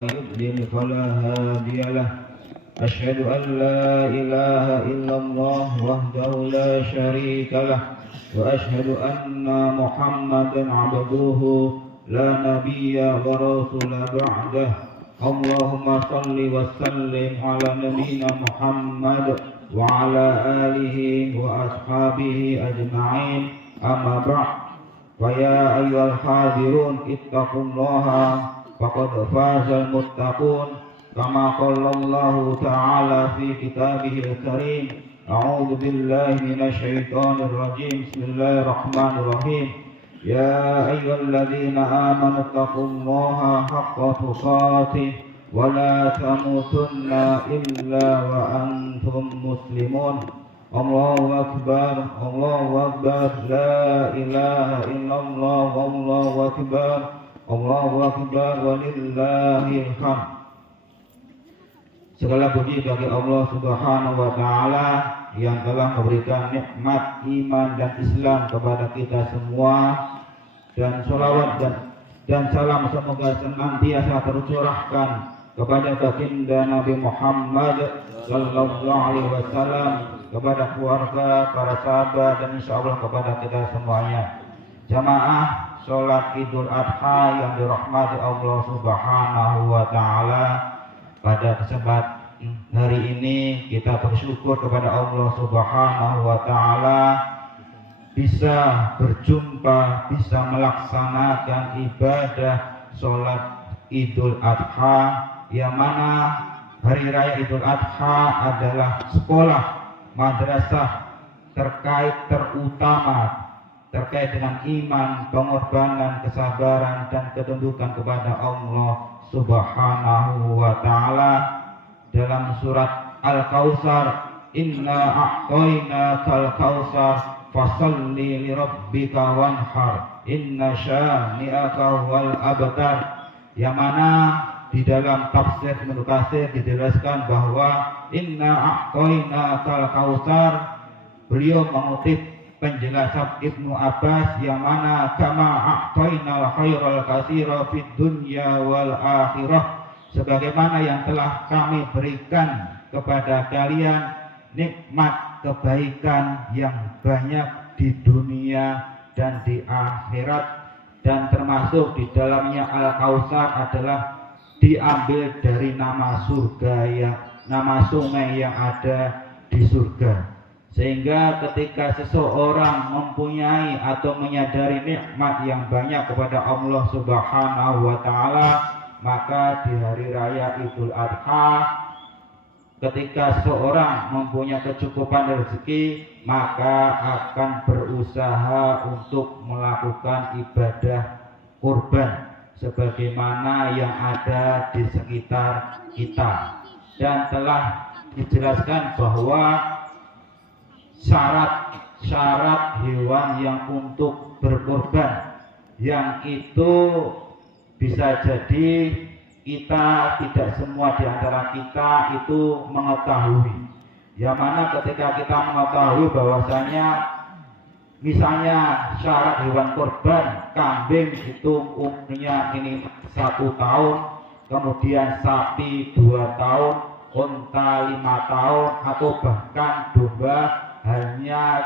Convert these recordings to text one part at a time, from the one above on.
يضلل فلا هادي له. أشهد أن لا إله إلا الله وحده لا شريك له، وأشهد أن محمدا عبده لا نبي ورسول بعده. اللهم صل وسلم على نبينا محمد وعلى آله وأصحابه أجمعين. أما بعد، فيا أيها الحاضرون اتقوا الله فقد فاز المتقون، كما قال الله تعالى في كتابه الكريم: أعوذ بالله من الشيطان الرجيم. بسم الله الرحمن الرحيم. يا أيها الذين آمنوا اتقوا الله حق تقاته ولا تموتن إلا وأنتم مسلمون. الله أكبر، الله أكبر، لا إله إلا الله، والله أكبر، Allahu Akbar, walillahil hamd. Segala puji bagi Allah Subhanahu wa Ta'ala yang telah memberikan nikmat iman dan Islam kepada kita semua, dan sholawat dan salam semoga senantiasa tercurahkan kepada baginda Nabi Muhammad sallallahu alaihi wasallam, kepada keluarga, para sahabat, dan insyaallah kepada kita semuanya. Jamaah sholat Idul Adha yang dirahmati Allah Subhanahu wa Ta'ala, pada kesempatan hari ini kita bersyukur kepada Allah Subhanahu wa Ta'ala bisa berjumpa, bisa melaksanakan ibadah sholat Idul Adha, yang mana hari raya Idul Adha adalah sekolah madrasah terutama terkait dengan iman, pengorbanan, kesabaran, dan ketundukan kepada Allah Subhanahu wa Ta'ala. Dalam surat Al-Kautsar, inna a'tainakal kautsar fasalli lirabbika wanhar inna syani'aka wal abtar, yang mana di dalam tafsir Ibnu Katsir dijelaskan bahwa inna a'tainakal kautsar, beliau mengutip penjelasan Ibnu Abbas yang mana kama a'tainal khairal katsira fid dunya wal akhirah, sebagaimana yang telah kami berikan kepada kalian nikmat kebaikan yang banyak di dunia dan di akhirat, dan termasuk di dalamnya Al-Kautsar adalah diambil dari nama sungai yang ada di surga. Sehingga ketika seseorang mempunyai atau menyadari nikmat yang banyak kepada Allah Subhanahu wa Ta'ala, maka di hari raya Idul Adha, ketika seseorang mempunyai kecukupan rezeki, maka akan berusaha untuk melakukan ibadah kurban sebagaimana yang ada di sekitar kita. Dan telah dijelaskan bahwa syarat hewan yang untuk berkorban, yang itu bisa jadi kita tidak semua di antara kita itu mengetahui. Yang mana ketika kita mengetahui bahwasanya misalnya syarat hewan korban kambing itu umurnya ini 1 tahun, kemudian sapi 2 tahun, unta 5 tahun, atau bahkan domba hanya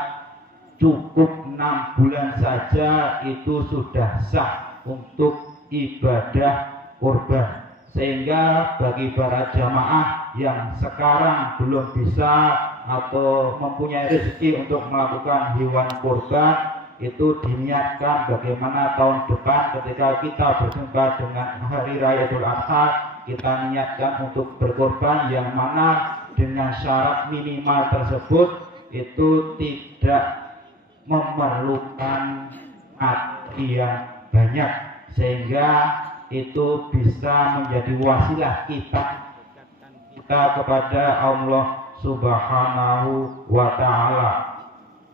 cukup 6 bulan saja, itu sudah sah untuk ibadah kurban. Sehingga bagi para jamaah yang sekarang belum bisa atau mempunyai rezeki untuk melakukan hewan kurban, itu diniatkan bagaimana tahun depan ketika kita berjumpa dengan hari raya Idul Adha, kita niatkan untuk berkorban, yang mana dengan syarat minimal tersebut itu tidak memerlukan mati yang banyak, sehingga itu bisa menjadi wasilah kita kepada Allah Subhanahu wa Ta'ala.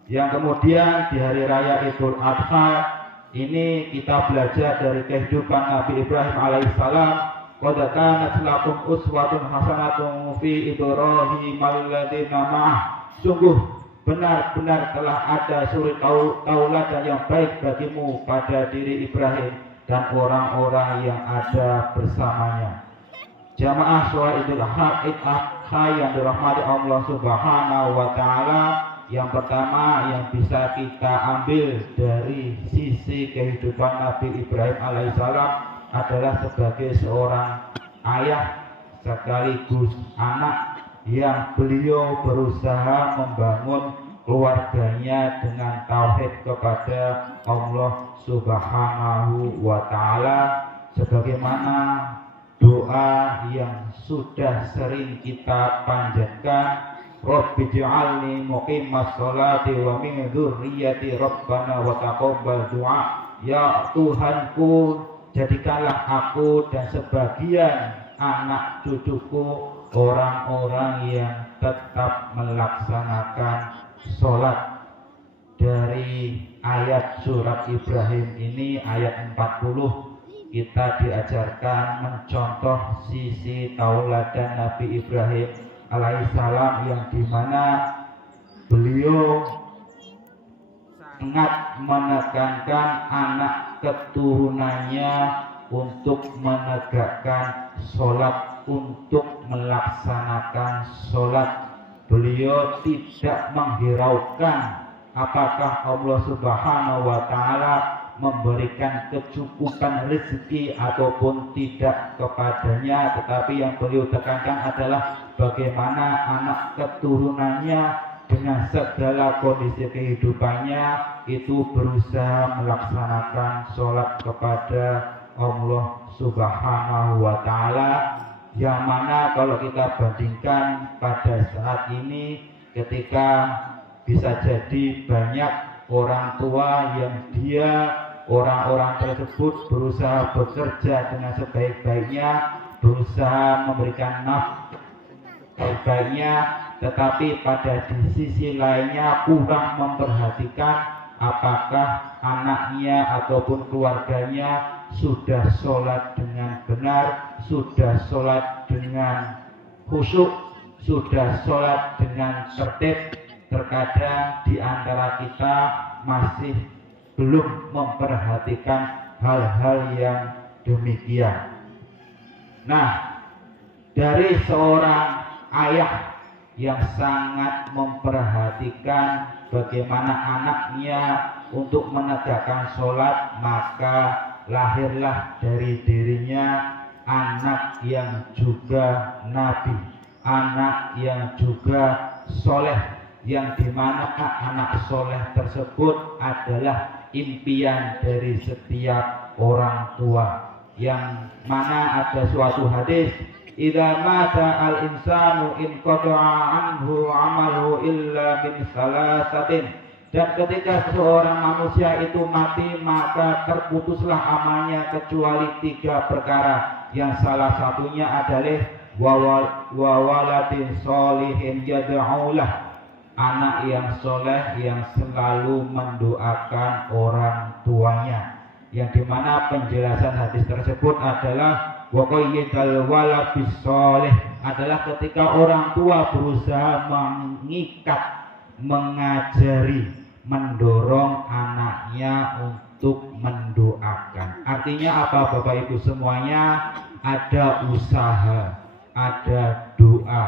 Yang kemudian di hari raya Idul Adha ini kita belajar dari kehidupan Nabi Ibrahim alaihissalam. Qad kanat lakum uswatun hasanatun fi Ibrahim alladzi ma'ah, sungguh benar-benar telah ada suri tauladan yang baik bagimu pada diri Ibrahim dan orang-orang yang ada bersamanya. Jamaah sholat Idul Adha yang dirahmati Allah Subhanahu wa Ta'ala, yang pertama yang bisa kita ambil dari sisi kehidupan Nabi Ibrahim alaihissalam adalah sebagai seorang ayah sekaligus anak, yang beliau berusaha membangun keluarganya dengan tauhid kepada Allah Subhanahu wa Ta'ala, sebagaimana doa yang sudah sering kita panjatkan, Rabbi ij'alni muqimas sholati wa min dzurriyyati rabbana wa taqabbal du'a. Ya Tuhanku, jadikanlah aku dan sebagian anak cucuku orang-orang yang tetap melaksanakan sholat. Dari ayat surat Ibrahim ini, ayat 40, kita diajarkan mencontoh sisi tauladan Nabi Ibrahim alaihissalam, yang dimana beliau sangat menekankan anak keturunannya untuk menegakkan sholat, untuk melaksanakan sholat. Beliau tidak menghiraukan apakah Allah Subhanahu wa Ta'ala memberikan kecukupan rezeki ataupun tidak kepadanya, tetapi yang beliau tekankan adalah bagaimana anak keturunannya dengan segala kondisi kehidupannya itu berusaha melaksanakan sholat kepada Allah Subhanahu wa Ta'ala, yang mana kalau kita bandingkan pada saat ini, ketika bisa jadi banyak orang tua yang orang-orang tersebut berusaha bekerja dengan sebaik-baiknya, berusaha memberikan nafkah sebaik-baiknya, tetapi pada di sisi lainnya kurang memperhatikan apakah anaknya ataupun keluarganya sudah sholat dengan benar, sudah sholat dengan khusyuk, sudah sholat dengan tertib. Terkadang di antara kita masih belum memperhatikan hal-hal yang demikian. Nah, dari seorang ayah yang sangat memperhatikan bagaimana anaknya untuk menegakkan sholat, maka lahirlah dari dirinya anak yang juga nabi, anak yang juga soleh, yang dimana anak soleh tersebut adalah impian dari setiap orang tua, yang mana ada suatu hadis, idza mata al insanu in qata'a anhu amalu illa min salasatin, dan ketika seorang manusia itu mati maka terputuslah amalnya kecuali 3 perkara, yang salah satunya adalah wawaladin sholihin yad'ulah, anak yang soleh yang selalu mendoakan orang tuanya, yang dimana penjelasan hadis tersebut adalah waqayyidal walad bisoleh, adalah ketika orang tua berusaha mengikat, mengajari, mendorong anaknya untuk mendoakan. Artinya apa Bapak Ibu semuanya? Ada usaha, ada doa,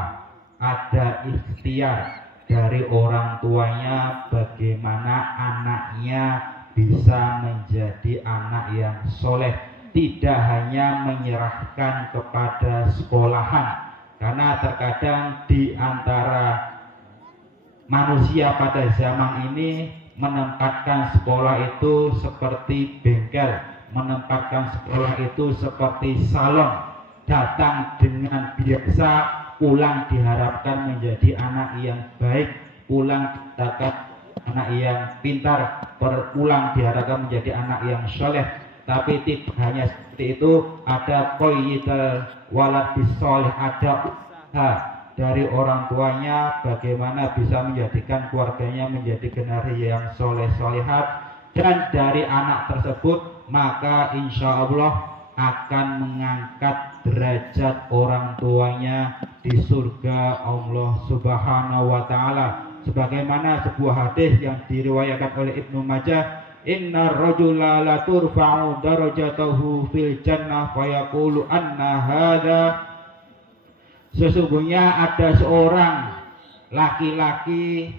ada ikhtiar dari orang tuanya bagaimana anaknya bisa menjadi anak yang soleh, tidak hanya menyerahkan kepada sekolahan, karena terkadang di antara manusia pada zaman ini menempatkan sekolah itu seperti bengkel, menempatkan sekolah itu seperti salon, datang dengan biasa, pulang diharapkan menjadi anak yang baik, pulang diharapkan anak yang pintar, pulang diharapkan menjadi anak yang soleh. Tapi tidak hanya seperti itu, ada qayyidul walad bisoleh, ada usaha dari orang tuanya bagaimana bisa menjadikan keluarganya menjadi generasi yang soleh solehat, dan dari anak tersebut maka insya Allah akan mengangkat derajat orang tuanya di surga Allah Subhanahu wa Ta'ala, sebagaimana sebuah hadis yang diriwayatkan oleh Ibnu Majah, inna rajula la turfa'u darajatahu fil jannah fayaqulu anna hadha Sesungguhnya ada seorang laki-laki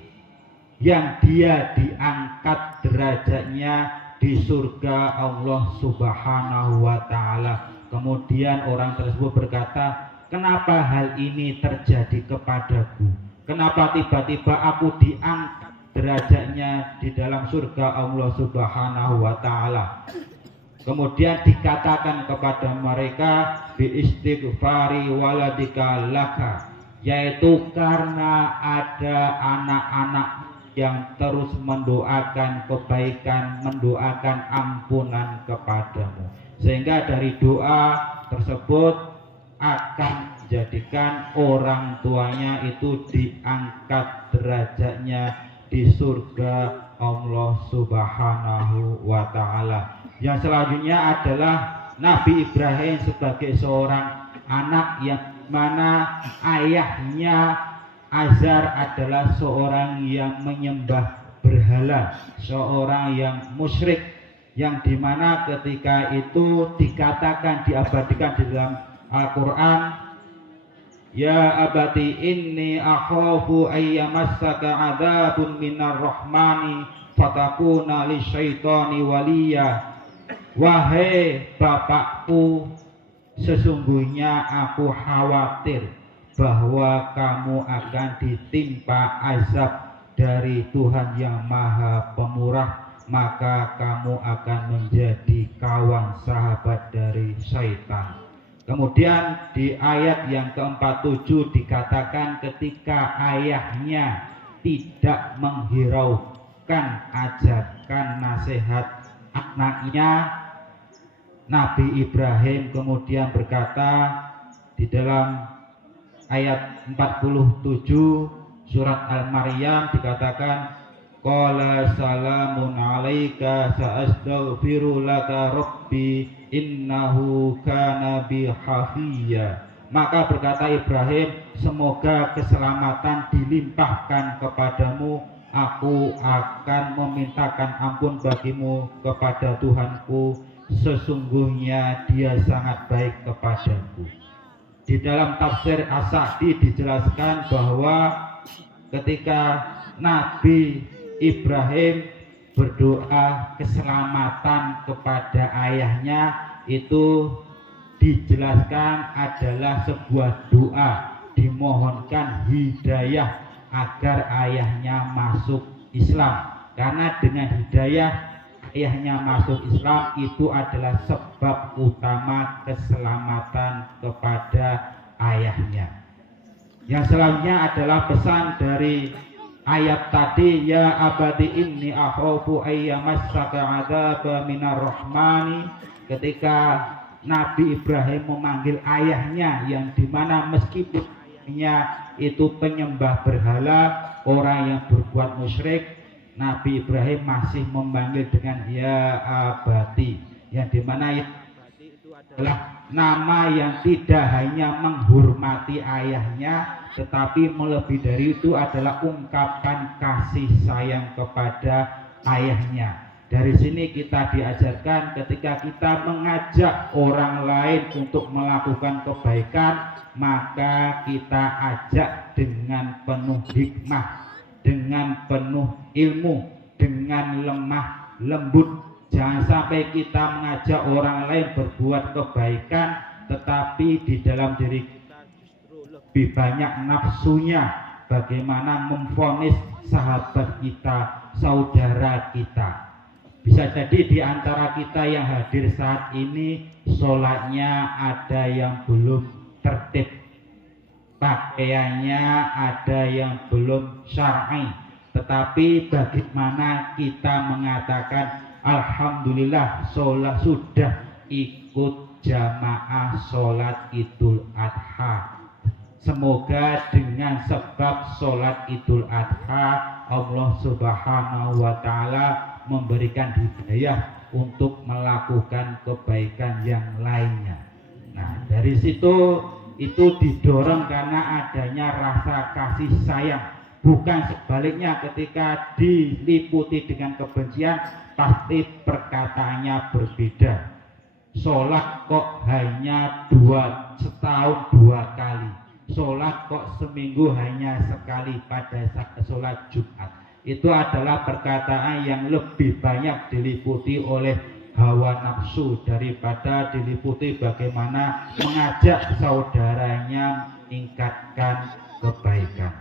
yang dia diangkat derajatnya di surga Allah Subhanahu wa Ta'ala. Kemudian orang tersebut berkata, kenapa hal ini terjadi kepadaku? Kenapa tiba-tiba aku diangkat derajatnya di dalam surga Allah Subhanahu wa Ta'ala? Kemudian dikatakan kepada mereka, bi istighfari waladika laka, yaitu karena ada anak-anak yang terus mendoakan kebaikan, mendoakan ampunan kepadamu, sehingga dari doa tersebut akan menjadikan orang tuanya itu diangkat derajatnya di surga Allah Subhanahu wa Ta'ala. Yang selanjutnya adalah Nabi Ibrahim sebagai seorang anak yang mana ayahnya Azar adalah seorang yang menyembah berhala, seorang yang musyrik, yang dimana ketika itu dikatakan, diabadikan di dalam Al-Quran, ya abati inni akhafu ayyamassaka adzabun minar rahmani fatakuna lisyaitani waliya. Wahai bapakku, sesungguhnya aku khawatir bahwa kamu akan ditimpa azab dari Tuhan yang Maha Pemurah, maka kamu akan menjadi kawan sahabat dari syaitan. Kemudian di ayat yang ke-47 dikatakan ketika ayahnya tidak menghiraukan ajakan nasihat anaknya, Nabi Ibrahim kemudian berkata di dalam ayat 47 surat Al-Maryam dikatakan, qala salamun alaika sa'astaghfiru laka rabbi innahu kana bi hafiyya. Maka berkata Ibrahim, semoga keselamatan dilimpahkan kepadamu, aku akan memintakan ampun bagimu kepada Tuhanku, sesungguhnya dia sangat baik kepadaku. Di dalam tafsir As-Sa'di dijelaskan bahwa ketika Nabi Ibrahim berdoa keselamatan kepada ayahnya, itu dijelaskan adalah sebuah doa, dimohonkan hidayah agar ayahnya masuk Islam, karena dengan hidayah ayahnya masuk Islam itu adalah sebab utama keselamatan kepada ayahnya. Yang selanjutnya adalah pesan dari ayat tadi, ya abadi inni akhafu ayyamassaka adzaba minar rahmani. Ketika Nabi Ibrahim memanggil ayahnya, yang dimana meskipun ayahnya itu penyembah berhala, orang yang berbuat musyrik, Nabi Ibrahim masih memanggil dengan ya abati, yang dimana ya abati itu adalah nama yang tidak hanya menghormati ayahnya, tetapi melebihi dari itu adalah ungkapan kasih sayang kepada ayahnya. Dari sini kita diajarkan ketika kita mengajak orang lain untuk melakukan kebaikan, maka kita ajak dengan penuh hikmah, dengan penuh ilmu, dengan lemah lembut. Jangan sampai kita mengajak orang lain berbuat kebaikan, tetapi di dalam diri kita justru lebih banyak nafsunya, bagaimana memvonis sahabat kita, saudara kita. Bisa jadi di antara kita yang hadir saat ini, sholatnya ada yang belum tertib, pakaiannya ada yang belum syar'i, tetapi bagaimana kita mengatakan alhamdulillah sholat sudah ikut jamaah sholat Idul Adha. Semoga dengan sebab sholat Idul Adha Allah Subhanahu wa Ta'ala memberikan hidayah untuk melakukan kebaikan yang lainnya. Nah, dari situ itu didorong karena adanya rasa kasih sayang, bukan sebaliknya. Ketika diliputi dengan kebencian, pasti perkataannya berbeda. Sholat kok hanya setahun 2 kali, sholat kok seminggu hanya sekali pada sholat Jumat. Itu adalah perkataan yang lebih banyak diliputi oleh hawa nafsu daripada diliputi bagaimana mengajak saudaranya meningkatkan kebaikan.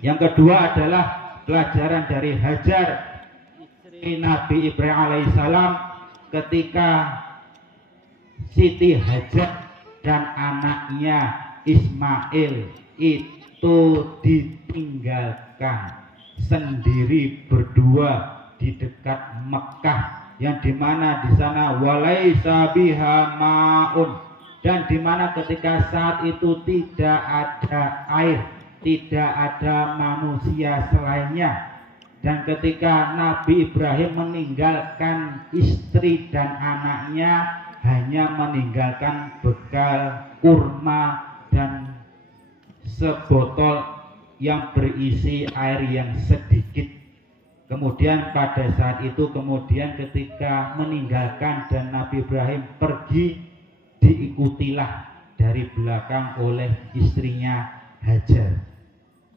Yang kedua adalah pelajaran dari Hajar, istri Nabi Ibrahim alaihissalam, ketika Siti Hajar dan anaknya Ismail itu ditinggalkan sendiri berdua di dekat Mekah, yang dimana di sana walaisa biha maun, dan dimana ketika saat itu tidak ada air, tidak ada manusia selainnya. Dan ketika Nabi Ibrahim meninggalkan istri dan anaknya, hanya meninggalkan bekal kurma dan sebotol yang berisi air yang sedikit. Kemudian pada saat itu ketika meninggalkan dan Nabi Ibrahim pergi, diikutilah dari belakang oleh istrinya Hajar,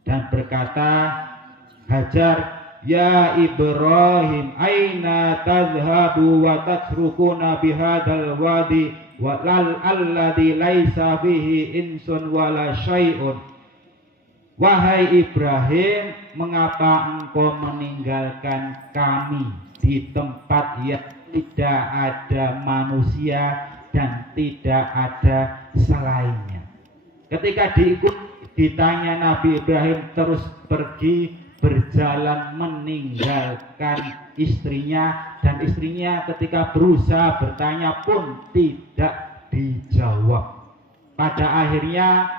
dan berkata Hajar, ya Ibrahim, aina tadhhabu wa tatrukuna bihadzal wadi wa lal alladhi laisa fihi insun wala syai'un. Wahai Ibrahim, mengapa engkau meninggalkan kami di tempat yang tidak ada manusia dan tidak ada selainnya? Ketika ditanya, Nabi Ibrahim terus pergi berjalan meninggalkan istrinya, dan istrinya ketika berusaha bertanya pun tidak dijawab. Pada akhirnya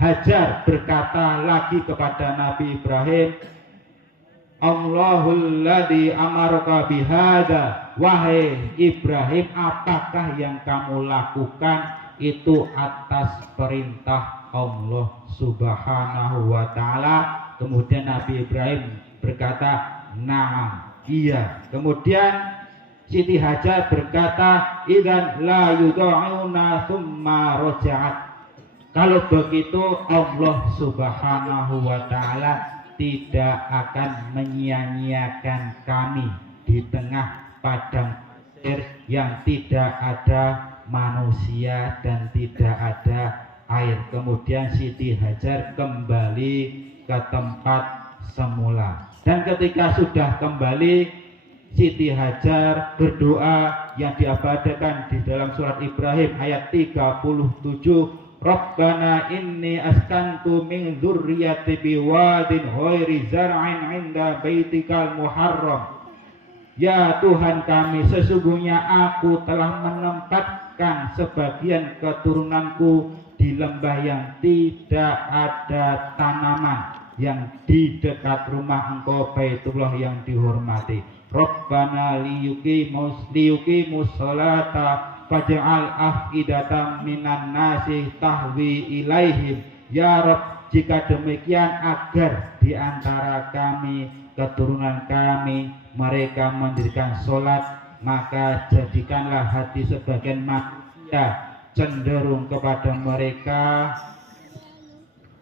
Hajar berkata lagi kepada Nabi Ibrahim, Allahul ladzi amaraka bihadza, wahai Ibrahim, apakah yang kamu lakukan itu atas perintah Allah Subhanahu wa ta'ala? Kemudian Nabi Ibrahim berkata, na'am, iya. Kemudian Siti Hajar berkata, idzan la yudha'una tsumma raja'at. Kalau begitu Allah Subhanahu wa ta'ala tidak akan menyia-nyiakan kami di tengah padang pasir yang tidak ada manusia dan tidak ada air. Kemudian Siti Hajar kembali ke tempat semula, dan ketika sudah kembali, Siti Hajar berdoa yang diabadikan di dalam surat Ibrahim ayat 37, Rabbana inni askantu min dzurriyyati biwadin ghairi zar'in 'inda baitikal muharram. Ya Tuhan kami, sesungguhnya aku telah menempatkan sebagian keturunanku di lembah yang tidak ada tanaman, yang di dekat rumah Engkau Baitullah yang dihormati. Rabbana liyuqimus sholata faj'al afidatan minan nasi tahwi ilaihim. Ya Rabb, jika demikian agar di antara kami, keturunan kami, mereka mendirikan sholat, maka jadikanlah hati sebagian manusia cenderung kepada mereka.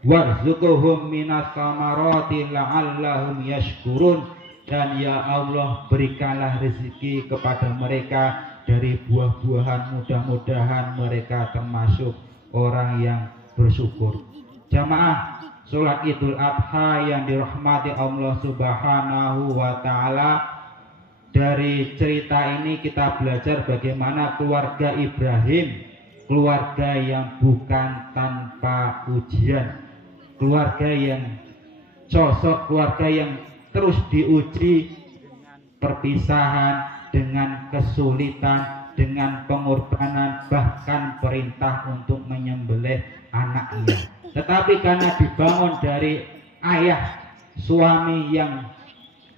Warzuqhum minas samarati la'allahum yashkurun, dan ya Allah, berikanlah rezeki kepada mereka dari buah-buahan, mudah-mudahan mereka termasuk orang yang bersyukur. Jamaah sholat Idul Adha yang dirahmati Allah Subhanahu wa ta'ala, dari cerita ini kita belajar bagaimana keluarga Ibrahim, keluarga yang bukan tanpa ujian, keluarga yang sosok keluarga yang terus diuji dengan perpisahan, dengan kesulitan, dengan pengorbanan, bahkan perintah untuk menyembelih anaknya. Tetapi karena dibangun dari ayah, suami yang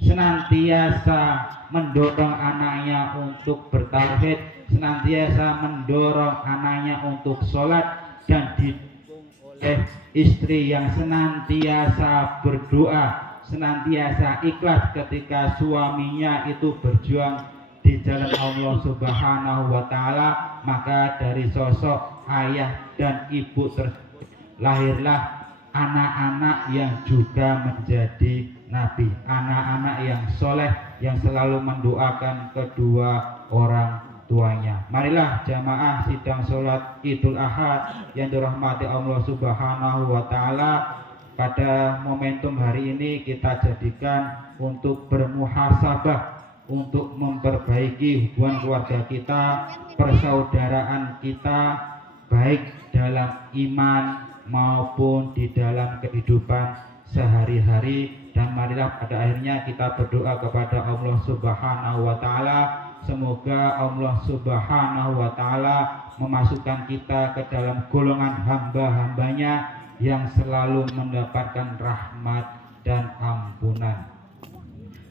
senantiasa mendorong anaknya untuk bertauhid, senantiasa mendorong anaknya untuk sholat, dan didukung oleh istri yang senantiasa berdoa, senantiasa ikhlas ketika suaminya itu berjuang di jalan Allah Subhanahu wa ta'ala, maka dari sosok ayah dan ibu tersebut lahirlah anak-anak yang juga menjadi nabi, anak-anak yang soleh yang selalu mendoakan kedua orang tuanya. Marilah jamaah sidang sholat Idul Adha yang dirahmati Allah Subhanahu wa Ta'ala, pada momentum hari ini kita jadikan untuk bermuhasabah, untuk memperbaiki hubungan keluarga kita, persaudaraan kita, baik dalam iman maupun di dalam kehidupan sehari-hari. Dan marilah pada akhirnya kita berdoa kepada Allah Subhanahu wa Ta'ala, semoga Allah Subhanahu wa Ta'ala memasukkan kita ke dalam golongan hamba-hambanya yang selalu mendapatkan rahmat dan ampunan.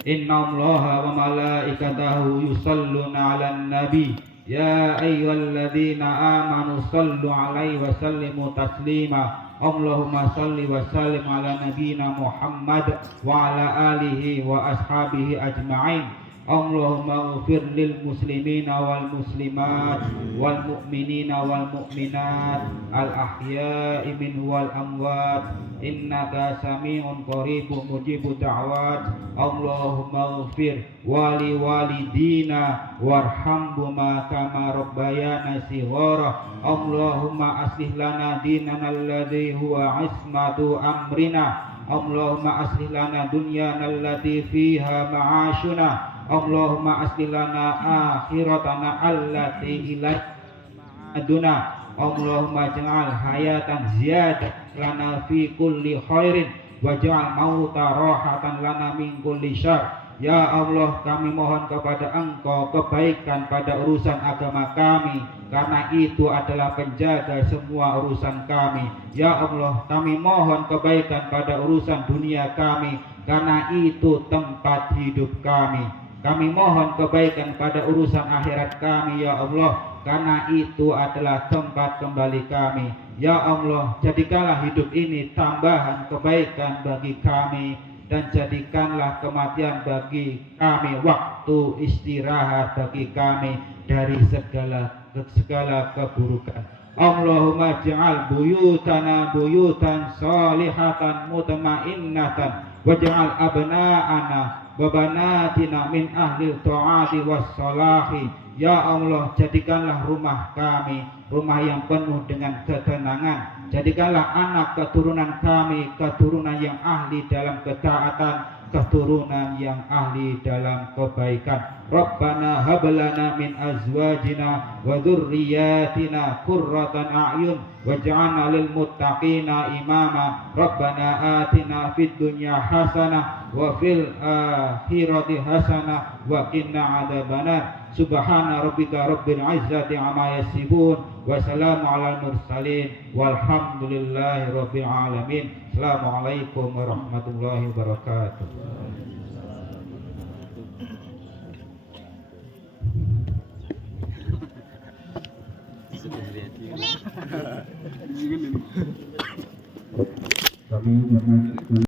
Innallaha wa malaikatahu yusalluna 'alan nabi ya ayyuhalladzina amanu sallu 'alaihi wa sallimu taslima. Allahumma salli wa sallim ala nabiyyina Muhammad wa ala alihi wa ashabihi ajma'in. Allahumma ighfir lil muslimina wal muslimat wal mu'minina wal mu'minat al ahya'i minhum wal amwat innaka sami'un qaribun mujibud da'wat. Allahumma ighfir wali walidina warhamhuma kama rabbayana shighara. Allahumma aslih lana dinana alladhi huwa ismatu amrina. Allahumma aslih lana dunyana allati fiha ma'ashuna. Allahumma aslih lana akhiratana allati ilaiha ma'aduna. Allahumma ja'al hayatan ziyadah lana fi kulli khairin waj'al mauta rahatan lana min kulli syarr. Ya Allah, kami mohon kepada Engkau kebaikan pada urusan agama kami, karena itu adalah penjaga semua urusan kami. Ya Allah, kami mohon kebaikan pada urusan dunia kami, karena itu tempat hidup kami. Kami mohon kebaikan pada urusan akhirat kami, ya Allah, karena itu adalah tempat kembali kami. Ya Allah, jadikanlah hidup ini tambahan kebaikan bagi kami, dan jadikanlah kematian bagi kami waktu istirahat bagi kami dari segala keburukan. Allahumma ja'al buyutana buyutan salihatan mutmainnatan waj'al abna'ana wa banatina min ahli ta'ati was salahi. Ya Allah, jadikanlah rumah kami rumah yang penuh dengan ketenangan. Jadikanlah anak keturunan kami keturunan yang ahli dalam ketaatan, keturunan yang ahli dalam kebaikan. Rabbana hablana min azwajina wa dzurriyyatina qurratan a'yun waj'alna lil muttaqina imama. Rabbana atina fid dunya hasanah wa fil akhirati hasanah wa qina adzabannar. Subhana rabbika rabbil izzati amma yasifun wa salamun alal mursalin walhamdulillahi rabbil alamin. Assalamualaikum warahmatullahi wabarakatuh. Kami